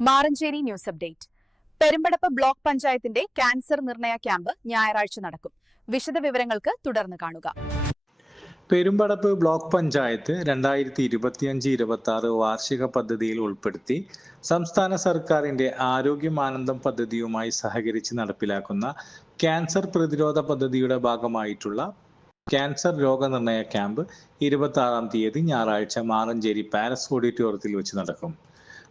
Maranchery news update. Perumpadappu block പഞ്ചായത്തിന്റെ cancer നിർണയ camp ഞായറാഴ്ച നടക്കും. വിശദവിവരങ്ങൾക്ക് തുടർന്ന് കാണുക. പെരുമ്പടപ്പ് ബ്ലോക്ക് പഞ്ചായത്ത് രണ്ടായിരത്തി ഇരുപത്തിയഞ്ച് ഇരുപത്തി ആറ് വാർഷിക പദ്ധതിയിൽ ഉൾപ്പെടുത്തി സംസ്ഥാന സർക്കാരിന്റെ ആരോഗ്യമാനന്ദം പദ്ധതിയുമായി സഹകരിച്ച് നടപ്പിലാക്കുന്ന ക്യാൻസർ പ്രതിരോധ പദ്ധതിയുടെ ഭാഗമായിട്ടുള്ള ക്യാൻസർ രോഗനിർണയ ക്യാമ്പ് ഇരുപത്തി ആറാം തീയതി ഞായറാഴ്ച മാറഞ്ചേരി പാലസ് ഓഡിറ്റോറിയത്തിൽ വെച്ച് നടക്കും.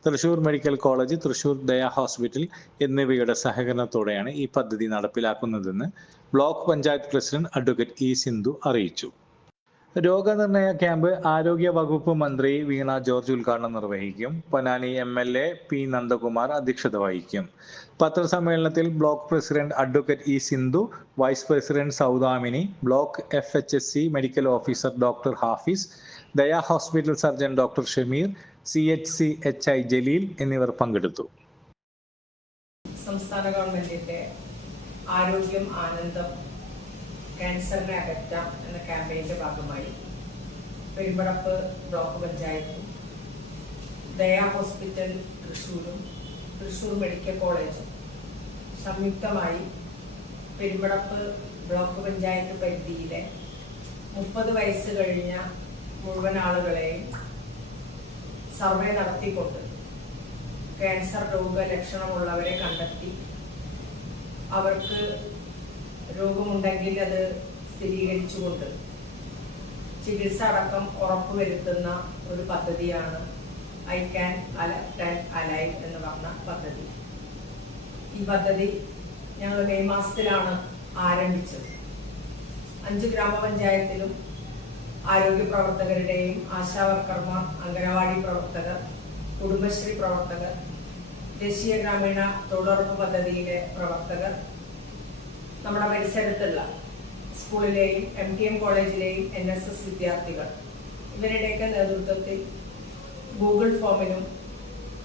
തൃശൂർ മെഡിക്കൽ കോളേജ് തൃശൂർ ദയ ഹോസ്പിറ്റൽ എന്നിവയുടെ സഹകരണത്തോടെയാണ് ഈ പദ്ധതി നടപ്പിലാക്കുന്നതെന്ന് block panchayat president advocate E Sindhu അറിയിച്ചു. രോഗനിർണയ ക്യാമ്പ് ആരോഗ്യ വകുപ്പ് മന്ത്രി വീണ ജോർജ് ഉദ്ഘാടനം നിർവഹിക്കും. Ponnani M L A P Nandakumar അധ്യക്ഷത വഹിക്കും. പത്രസമ്മേളനത്തിൽ block president advocate E Sindhu vice president Saudamini block F H S C medical officer doctor Hafis Daya hospital surgeon doctor Shameer C H C H I Jaleel എന്നിവർ പങ്കെടുത്തു. സംസ്ഥാന ഗവൺമെന്റിന്റെ ആരോഗ്യം ആനന്ദം ക്യാൻസറിനെ അകറ്റാം എന്ന ക്യാമ്പയിന്റെ ഭാഗമായി പെരുമ്പടപ്പ് ബ്ലോക്ക് പഞ്ചായത്തും ദയാ ഹോസ്പിറ്റൽ തൃശ്ശൂരും തൃശ്ശൂർ മെഡിക്കൽ കോളേജും സംയുക്തമായി പെരുമ്പടപ്പ് ബ്ലോക്ക് പഞ്ചായത്ത് പരിധിയിലെ മുപ്പത് വയസ്സ് കഴിഞ്ഞ മുഴുവൻ ആളുകളെയും സർവേ നടത്തിക്കൊണ്ട് ക്യാൻസർ രോഗ ലക്ഷണമുള്ളവരെ കണ്ടെത്തി. അവർക്ക് രോഗമുണ്ടെങ്കിൽ അത് സ്ഥിരീകരിച്ചുകൊണ്ട് ചികിത്സ അടക്കം ഉറപ്പുവരുത്തുന്ന ഒരു പദ്ധതിയാണ് ഐ ക്യാൻ അലക്ട് അലൈവ് എന്ന് പറഞ്ഞ പദ്ധതി. ഈ പദ്ധതി ഞങ്ങൾ മെയ് മാസത്തിലാണ് ആരംഭിച്ചത്. അഞ്ച് ഗ്രാമപഞ്ചായത്തിലും ആരോഗ്യ പ്രവർത്തകരുടെയും ആശാവർക്കർമാർ അംഗനവാടി പ്രവർത്തകർ കുടുംബശ്രീ പ്രവർത്തകർ ദേശീയ ഗ്രാമീണ തൊഴിലുറപ്പ് പദ്ധതിയിലെ പ്രവർത്തകർ നമ്മുടെ പരിസരത്തുള്ള സ്കൂളിലെയും എം ടി എം കോളേജിലെയും എൻ എസ് എസ് വിദ്യാർത്ഥികൾ. ഇവരുടെയൊക്കെ നേതൃത്വത്തിൽ ഗൂഗിൾ ഫോമിനും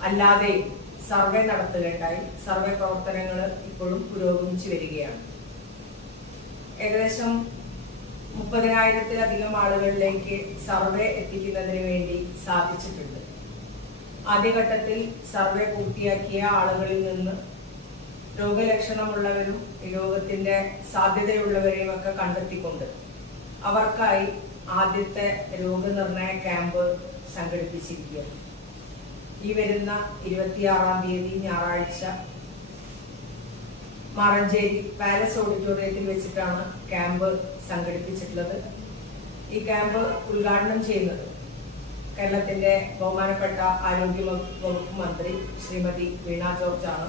അല്ലാതെയും സർവേ നടത്തുകയുണ്ടായി. സർവേ പ്രവർത്തനങ്ങൾ ഇപ്പോഴും പുരോഗമിച്ചു വരികയാണ്. ഏകദേശം മുപ്പതിനായിരത്തിലധികം ആളുകളിലേക്ക് സർവേ എത്തിക്കുന്നതിന് വേണ്ടി സാധിച്ചിട്ടുണ്ട്. ആദ്യഘട്ടത്തിൽ സർവേ പൂർത്തിയാക്കിയ ആളുകളിൽ നിന്ന് രോഗലക്ഷണമുള്ളവരും രോഗത്തിന്റെ സാധ്യതയുള്ളവരെയും ഒക്കെ കണ്ടെത്തിക്കൊണ്ട് അവർക്കായി ആദ്യത്തെ രോഗനിർണയ ക്യാമ്പ് സംഘടിപ്പിച്ചിരിക്കുകയാണ്. ഈ വരുന്ന ഇരുപത്തിയാറാം തീയതി ഞായറാഴ്ച മാറഞ്ചേരി പാലസ് ഓഡിറ്റോറിയത്തിൽ വെച്ചിട്ടാണ് ക്യാമ്പ് സംഘടിപ്പിച്ചിട്ടുള്ളത്. ഈ ക്യാമ്പ് ഉദ്ഘാടനം ചെയ്യുന്നത് കേരളത്തിന്റെ ബഹുമാനപ്പെട്ട ആരോഗ്യ വകുപ്പ് മന്ത്രി ശ്രീമതി വീണ ജോർജ് ആണ്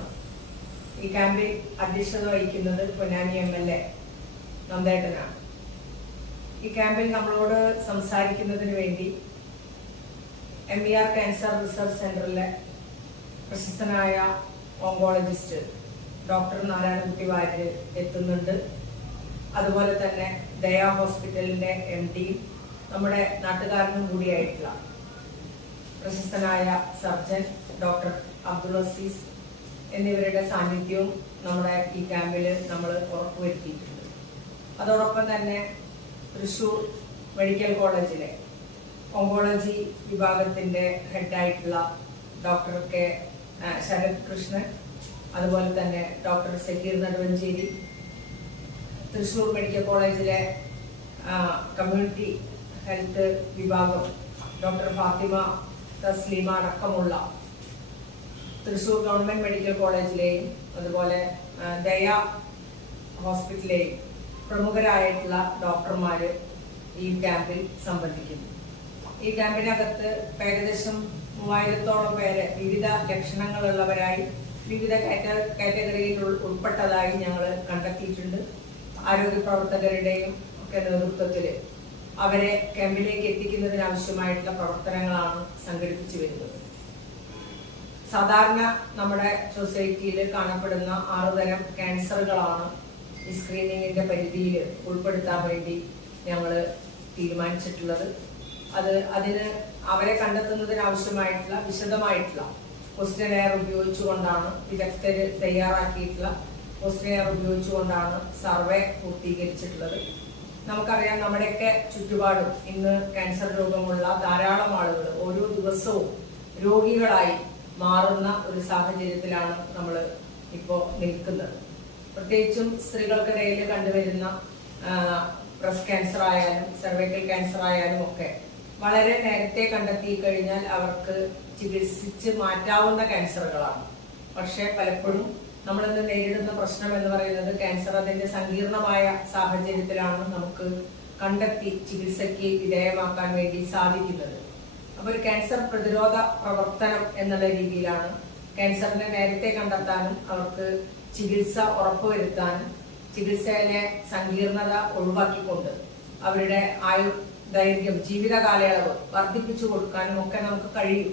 ഈ ക്യാമ്പിൽ അധ്യക്ഷത വഹിക്കുന്നത് പൊന്നാനി എം എൽ എ നന്ദേട്ടനാണ്. ഈ ക്യാമ്പിൽ നമ്മളോട് സംസാരിക്കുന്നതിന് വേണ്ടി M E R cancer research സെന്ററിലെ പ്രശസ്തനായ ഓങ്കോളജിസ്റ്റ് ഡോക്ടർ നാരായണകുട്ടി വാര്യർ എത്തുന്നുണ്ട്. അതുപോലെ തന്നെ ദയാ ഹോസ്പിറ്റലിന്റെ എം ഡി നമ്മുടെ നാട്ടുകാരനും കൂടിയായിട്ടുള്ള പ്രശസ്തനായ സർജൻ ഡോക്ടർ അബ്ദുൾ അസീസ് എന്നിവരുടെ സാന്നിധ്യവും നമ്മുടെ ഈ ക്യാമ്പിൽ നമ്മൾ ഉറപ്പുവരുത്തിയിട്ടുണ്ട്. അതോടൊപ്പം തന്നെ തൃശൂർ മെഡിക്കൽ കോളേജിലെ ഓങ്കോളജി വിഭാഗത്തിന്റെ ഹെഡായിട്ടുള്ള ഡോക്ടർ കെ ശരത് കൃഷ്ണൻ അതുപോലെ തന്നെ ഡോക്ടർ സക്കീർ നടുവഞ്ചേരി തൃശൂർ മെഡിക്കൽ കോളേജിലെ കമ്മ്യൂണിറ്റി ഹെൽത്ത് വിഭാഗം ഡോക്ടർ ഫാത്തിമ തസ്ലീമ അടക്കമുള്ള തൃശൂർ ഗവൺമെന്റ് മെഡിക്കൽ കോളേജിലെയും അതുപോലെ ദയ ഹോസ്പിറ്റലിലെയും പ്രമുഖരായിട്ടുള്ള ഡോക്ടർമാർ ഈ ക്യാമ്പിൽ സംബന്ധിക്കുന്നു. ഈ ക്യാമ്പിനകത്ത് ഏകദേശം മൂവായിരത്തോളം പേരെ വിവിധ ലക്ഷണങ്ങളുള്ളവരായി വിവിധ കാറ്റ- കാറ്റഗറിയിൽ ഉൾപ്പെട്ടതായി ഞങ്ങൾ കണ്ടെത്തിയിട്ടുണ്ട്. ആരോഗ്യ പ്രവർത്തകരുടെയും ഒക്കെ നേതൃത്വത്തിൽ അവരെ ക്യാമ്പിലേക്ക് എത്തിക്കുന്നതിനാവശ്യമായിട്ടുള്ള പ്രവർത്തനങ്ങളാണ് സംഘടിപ്പിച്ചു വരുന്നത്. സാധാരണ നമ്മുടെ സൊസൈറ്റിയിൽ കാണപ്പെടുന്ന ആറുതരം ക്യാൻസറുകളാണ് ഈ സ്ക്രീനിങ്ങിന്റെ പരിധിയിൽ ഉൾപ്പെടുത്താൻ വേണ്ടി ഞങ്ങൾ തീരുമാനിച്ചിട്ടുള്ളത്. അത് അതിന് അവരെ കണ്ടെത്തുന്നതിന് ആവശ്യമായിട്ടുള്ള ക്വസ്റ്റ്യനെയർ ഉപയോഗിച്ചുകൊണ്ടാണ് വിദഗ്ധര് തയ്യാറാക്കിയിട്ടുള്ള ക്വസ്റ്റ്യനെയർ ഉപയോഗിച്ചുകൊണ്ടാണ് സർവേ പൂർത്തീകരിച്ചിട്ടുള്ളത്. നമുക്കറിയാം നമ്മുടെയൊക്കെ ചുറ്റുപാടും ഇന്ന് ക്യാൻസർ രോഗമുള്ള ധാരാളം ആളുകൾ ഓരോ ദിവസവും രോഗികളായി മാറുന്ന ഒരു സാഹചര്യത്തിലാണ് നമ്മൾ ഇപ്പോൾ നിൽക്കുന്നത്. പ്രത്യേകിച്ചും സ്ത്രീകൾക്കിടയിൽ കണ്ടുവരുന്ന ബ്രസ്റ്റ് ക്യാൻസർ ആയാലും സെർവൈക്കൽ ക്യാൻസർ ആയാലും ഒക്കെ വളരെ നേരത്തെ കണ്ടെത്തി കഴിഞ്ഞാൽ അവർക്ക് ചികിത്സിച്ച് മാറ്റാവുന്ന ക്യാൻസറുകളാണ്. പക്ഷെ പലപ്പോഴും നമ്മളിന്ന് നേരിടുന്ന പ്രശ്നം എന്ന് പറയുന്നത് ക്യാൻസർ അതിന്റെ സങ്കീർണമായ സാഹചര്യത്തിലാണ് നമുക്ക് കണ്ടെത്തി ചികിത്സയ്ക്ക് വിധേയമാക്കാൻ വേണ്ടി സാധിക്കുന്നത്. അപ്പോൾ ഒരു ക്യാൻസർ പ്രതിരോധ പ്രവർത്തനം എന്നുള്ള രീതിയിലാണ് ക്യാൻസറിനെ നേരത്തെ കണ്ടെത്താനും അവർക്ക് ചികിത്സ ഉറപ്പുവരുത്താനും ചികിത്സയിലെ സങ്കീർണത ഒഴിവാക്കിക്കൊണ്ട് അവരുടെ ആയു ദൈർഘ്യം ജീവിത കാലയളവ് വർദ്ധിപ്പിച്ചു കൊടുക്കാനും ഒക്കെ നമുക്ക് കഴിയും.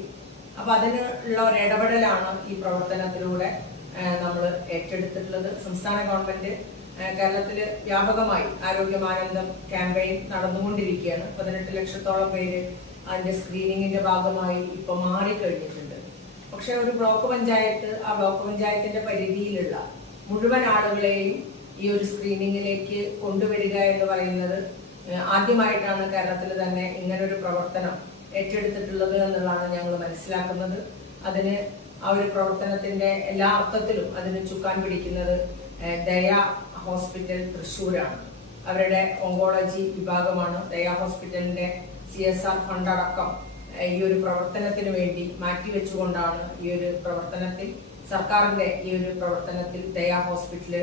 അപ്പൊ അതിനുള്ള ഒരു ഇടപെടലാണ് ഈ പ്രവർത്തനത്തിലൂടെ നമ്മൾ ഏറ്റെടുത്തിട്ടുള്ളത്. സംസ്ഥാന ഗവൺമെന്റ് കേരളത്തിൽ വ്യാപകമായി ആരോഗ്യമാനന്ദം ക്യാമ്പയിൻ നടന്നുകൊണ്ടിരിക്കുകയാണ്. പതിനെട്ട് ലക്ഷത്തോളം പേര് അതിന്റെ സ്ക്രീനിങ്ങിന്റെ ഭാഗമായി ഇപ്പൊ മാറിക്കഴിഞ്ഞിട്ടുണ്ട്. പക്ഷെ ഒരു ബ്ലോക്ക് പഞ്ചായത്ത് ആ ബ്ലോക്ക് പഞ്ചായത്തിന്റെ പരിധിയിലുള്ള മുഴുവൻ ആളുകളെയും ഈ ഒരു സ്ക്രീനിങ്ങിലേക്ക് കൊണ്ടുവരിക എന്ന് പറയുന്നത് ആദ്യമായിട്ടാണ് കേരളത്തിൽ തന്നെ ഇങ്ങനെ ഒരു പ്രവർത്തനം ഏറ്റെടുത്തിട്ടുള്ളത് എന്നുള്ളതാണ് ഞങ്ങൾ മനസ്സിലാക്കുന്നത്. അതിന് ആ ഒരു പ്രവർത്തനത്തിന്റെ എല്ലാ അർത്ഥത്തിലും അതിന് ചുക്കാൻ പിടിക്കുന്നത് ദയ ഹോസ്പിറ്റൽ തൃശ്ശൂരാണ്. അവരുടെ ഓങ്കോളജി വിഭാഗമാണ് ദയ ഹോസ്പിറ്റലിന്റെ സി എസ് ആർ ഫണ്ട് അടക്കം ഈ ഒരു പ്രവർത്തനത്തിന് വേണ്ടി മാറ്റിവെച്ചുകൊണ്ടാണ് ഈ ഒരു പ്രവർത്തനത്തിൽ സർക്കാരിന്റെ ഈ ഒരു പ്രവർത്തനത്തിൽ ദയ ഹോസ്പിറ്റൽ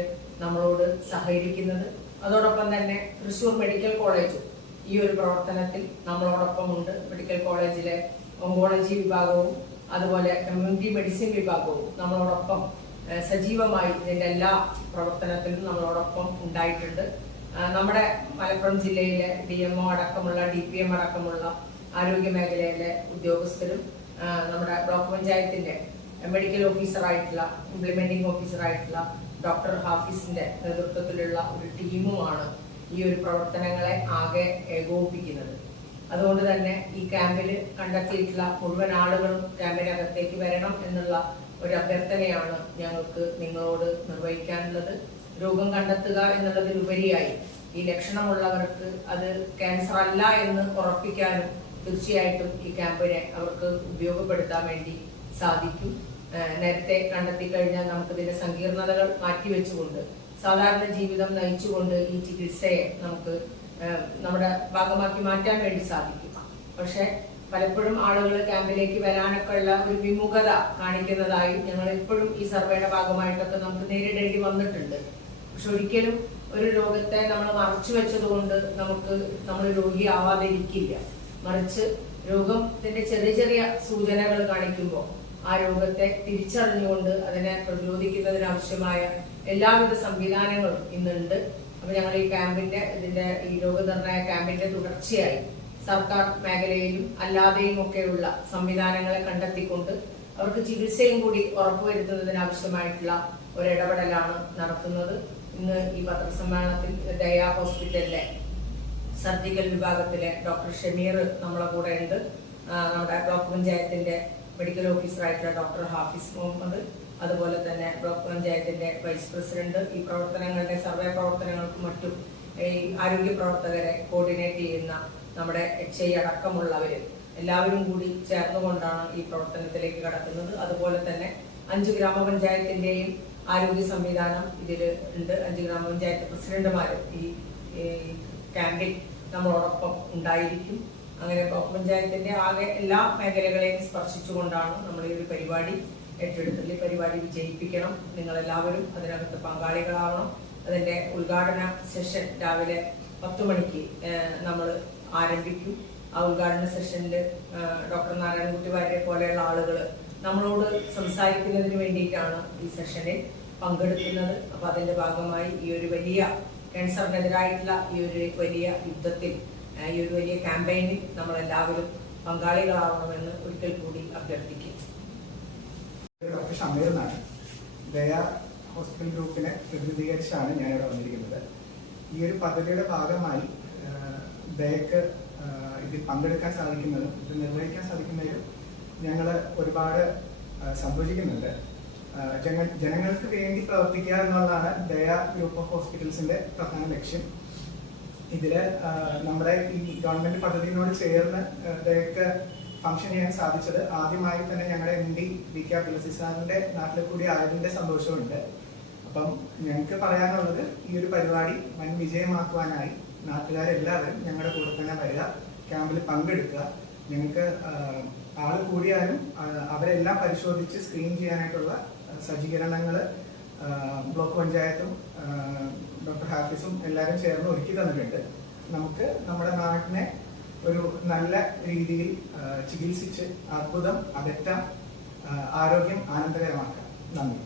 നമ്മളോട് സഹകരിക്കുന്നത്. അതോടൊപ്പം തന്നെ തൃശൂർ മെഡിക്കൽ കോളേജും ഈ ഒരു പ്രവർത്തനത്തിൽ നമ്മളോടൊപ്പമുണ്ട്. മെഡിക്കൽ കോളേജിലെ ഒങ്കോളജി വിഭാഗവും അതുപോലെ കമ്മ്യൂണിറ്റി മെഡിസിൻ വിഭാഗവും നമ്മളോടൊപ്പം സജീവമായി ഇതിന്റെ എല്ലാ പ്രവർത്തനത്തിലും നമ്മളോടൊപ്പം ഉണ്ടായിട്ടുണ്ട്. നമ്മുടെ മലപ്പുറം ജില്ലയിലെ ഡി എം ഒ അടക്കമുള്ള ഡി പി എം അടക്കമുള്ള ആരോഗ്യ മേഖലയിലെ ഉദ്യോഗസ്ഥരും നമ്മുടെ ബ്ലോക്ക് പഞ്ചായത്തിന്റെ മെഡിക്കൽ ഓഫീസറായിട്ടുള്ള ഇംപ്ലിമെന്റിംഗ് ഓഫീസറായിട്ടുള്ള ഡോക്ടർ ഹാഫിസിന്റെ നേതൃത്വത്തിലുള്ള ഒരു ടീമുമാണ് ഈ ഒരു പ്രവർത്തനങ്ങളെ ആകെ ഏകോപിപ്പിക്കുന്നത്. അതുകൊണ്ട് തന്നെ ഈ ക്യാമ്പിൽ കണ്ടെത്തിയിട്ടുള്ള മുഴുവൻ ആളുകളും ക്യാമ്പിനകത്തേക്ക് വരണം എന്നുള്ള ഒരു അഭ്യർത്ഥനയാണ് ഞങ്ങൾക്ക് നിങ്ങളോട് നിർവഹിക്കാനുള്ളത്. രോഗം കണ്ടെത്തുക എന്നുള്ളതിലുപരിയായി ഈ ലക്ഷണമുള്ളവർക്ക് അത് ക്യാൻസർ അല്ല എന്ന് ഉറപ്പിക്കാനും തീർച്ചയായിട്ടും ഈ ക്യാമ്പിനെ അവർക്ക് ഉപയോഗപ്പെടുത്താൻ വേണ്ടി സാധിക്കും. നേരത്തെ കണ്ടെത്തി കഴിഞ്ഞാൽ നമുക്ക് ഇതിന്റെ സങ്കീർണതകൾ മാറ്റിവെച്ചുകൊണ്ട് സാധാരണ ജീവിതം നയിച്ചുകൊണ്ട് ഈ ചികിത്സയെ നമുക്ക് നമ്മുടെ ഭാഗമാക്കി മാറ്റാൻ വേണ്ടി സാധിക്കും. പക്ഷെ പലപ്പോഴും ആളുകൾ ക്യാമ്പിലേക്ക് വരാനൊക്കെ ഉള്ള ഒരു വിമുഖത കാണിക്കുന്നതായി ഞങ്ങൾ എപ്പോഴും ഈ സർവേയുടെ ഭാഗമായിട്ടൊക്കെ നമുക്ക് നേരിടേണ്ടി വന്നിട്ടുണ്ട്. പക്ഷെ ഒരിക്കലും ഒരു രോഗത്തെ നമ്മൾ മറച്ചു വെച്ചതുകൊണ്ട് നമുക്ക് നമ്മൾ രോഗിയാവാതെ ഇരിക്കില്ല മറിച്ച് രോഗത്തിന്റെ ചെറിയ ചെറിയ സൂചനകൾ കാണിക്കുമ്പോൾ ആ രോഗത്തെ തിരിച്ചറിഞ്ഞുകൊണ്ട് അതിനെ പ്രതിരോധിക്കുന്നതിനാവശ്യമായ എല്ലാവിധ സംവിധാനങ്ങളും ഇന്നുണ്ട്. അപ്പൊ ഞങ്ങൾ ഈ ക്യാമ്പിന്റെ ഇതിന്റെ ഈ രോഗനിർണയ ക്യാമ്പിന്റെ തുടർച്ചയായി സർക്കാർ മേഖലയിലും അല്ലാതെയും ഒക്കെയുള്ള സംവിധാനങ്ങളെ കണ്ടെത്തിക്കൊണ്ട് അവർക്ക് ചികിത്സയും കൂടി ഉറപ്പുവരുത്തുന്നതിനാവശ്യമായിട്ടുള്ള ഒരു ഇടപെടലാണ് നടത്തുന്നത്. ഇന്ന് ഈ പത്രസമ്മേളനത്തിൽ ദയ ഹോസ്പിറ്റലിലെ സർജിക്കൽ വിഭാഗത്തിലെ ഡോക്ടർ ഷമീർ നമ്മളെ കൂടെ ഉണ്ട് നമ്മുടെ ബ്ലോക്ക് പഞ്ചായത്തിന്റെ മെഡിക്കൽ ഓഫീസറായിട്ടുള്ള ഡോക്ടർ ഹാഫിസ് മുഹമ്മദ് അതുപോലെ തന്നെ ബ്ലോക്ക് പഞ്ചായത്തിന്റെ വൈസ് പ്രസിഡന്റ് ഈ പ്രവർത്തനങ്ങളുടെ സർവേ പ്രവർത്തനങ്ങൾക്കും മറ്റും ഈ ആരോഗ്യ പ്രവർത്തകരെ കോർഡിനേറ്റ് ചെയ്യുന്ന നമ്മുടെ എച്ച് ഐ അടക്കമുള്ളവര് എല്ലാവരും കൂടി ചേർന്നുകൊണ്ടാണ് ഈ പ്രവർത്തനത്തിലേക്ക് കടക്കുന്നത്. അതുപോലെ തന്നെ അഞ്ച് ഗ്രാമപഞ്ചായത്തിന്റെയും ആരോഗ്യ സംവിധാനം ഇതിൽ ഉണ്ട്. അഞ്ച് ഗ്രാമപഞ്ചായത്ത് പ്രസിഡന്റുമാരും ഈ ക്യാമ്പിൽ നമ്മളോടൊപ്പം ഉണ്ടായിരിക്കും. അങ്ങനെ ബ്ലോക്ക് പഞ്ചായത്തിന്റെ ആകെ എല്ലാ മേഖലകളെയും സ്പർശിച്ചുകൊണ്ടാണ് നമ്മൾ ഈ ഒരു പരിപാടി ഏറ്റെടുത്തത്. ഈ പരിപാടി വിജയിപ്പിക്കണം. നിങ്ങൾ എല്ലാവരും അതിനകത്ത് പങ്കാളികളാവണം. അതിന്റെ ഉദ്ഘാടന സെഷൻ രാവിലെ പത്ത് മണിക്ക് നമ്മൾ ആരംഭിക്കും. ആ ഉദ്ഘാടന സെഷനിൽ ഡോക്ടർ നാരായണൻകുട്ടി വാര്യരെ പോലെയുള്ള ആളുകൾ നമ്മളോട് സംസാരിക്കുന്നതിന് വേണ്ടിയിട്ടാണ് ഈ സെഷനിൽ പങ്കെടുക്കുന്നത്. അപ്പൊ അതിന്റെ ഭാഗമായി ഈ ഒരു വലിയ ക്യാൻസറിനെതിരായിട്ടുള്ള ഈ ഒരു വലിയ യുദ്ധത്തിൽ ഈ ഒരു വലിയ ക്യാമ്പയിനിൽ നമ്മളെല്ലാവരും പങ്കാളികളാവണമെന്ന് ഒരിക്കൽ കൂടി അഭ്യർത്ഥിക്കും ദയ ഹോസ്പിറ്റൽ ഗ്രൂപ്പിനെ പ്രതിനിധീകരിച്ചാണ് ഞാൻ ഇവിടെ വന്നിരിക്കുന്നത്. ഈ ഒരു പദ്ധതിയുടെ ഭാഗമായി ദയക്ക് ഇതിൽ പങ്കെടുക്കാൻ സാധിക്കുന്നതും ഇത് നിർവഹിക്കാൻ സാധിക്കുന്നതിലും ഞങ്ങൾ ഒരുപാട് സന്തോഷിക്കുന്നുണ്ട്. ജനങ്ങൾക്ക് വേണ്ടി പ്രവർത്തിക്കുക എന്നുള്ളതാണ് ദയ ഗ്രൂപ്പ് ഓഫ് ഹോസ്പിറ്റൽസിന്റെ പ്രധാന ലക്ഷ്യം. ഇതിൽ നമ്മുടെ ഈ ഗവൺമെന്റ് പദ്ധതിയോട് ചേർന്ന് ഇതൊക്കെ ഫംഗ്ഷൻ ചെയ്യാൻ സാധിച്ചത് ആദ്യമായി തന്നെ ഞങ്ങളുടെ M D V K Thulasi സാറിന്റെ നാട്ടിൽ കൂടി ആയതിന്റെ സന്തോഷമുണ്ട്. അപ്പം ഞങ്ങൾക്ക് പറയാനുള്ളത് ഈ ഒരു പരിപാടി വൻ വിജയമാക്കുവാനായി നാട്ടുകാരെല്ലാവരും ഞങ്ങളുടെ കൂടെ തന്നെ വരിക ക്യാമ്പിൽ പങ്കെടുക്കുക. ഞങ്ങൾക്ക് ആൾ കൂടിയാലും അവരെല്ലാം പരിശോധിച്ച് സ്ക്രീൻ ചെയ്യാനായിട്ടുള്ള സജ്ജീകരണങ്ങൾ ബ്ലോക്ക് പഞ്ചായത്തും ഡോക്ടർ ഹാഫിസും എല്ലാവരും ചേർന്ന് ഒരുക്കി തന്നിട്ടുണ്ട്. നമുക്ക് നമ്മുടെ നാടിനെ ഒരു നല്ല രീതിയിൽ ചികിത്സിച്ച് അത്ഭുതം അകറ്റാം ആരോഗ്യം ആനന്ദകരമാക്കാം നന്ദി.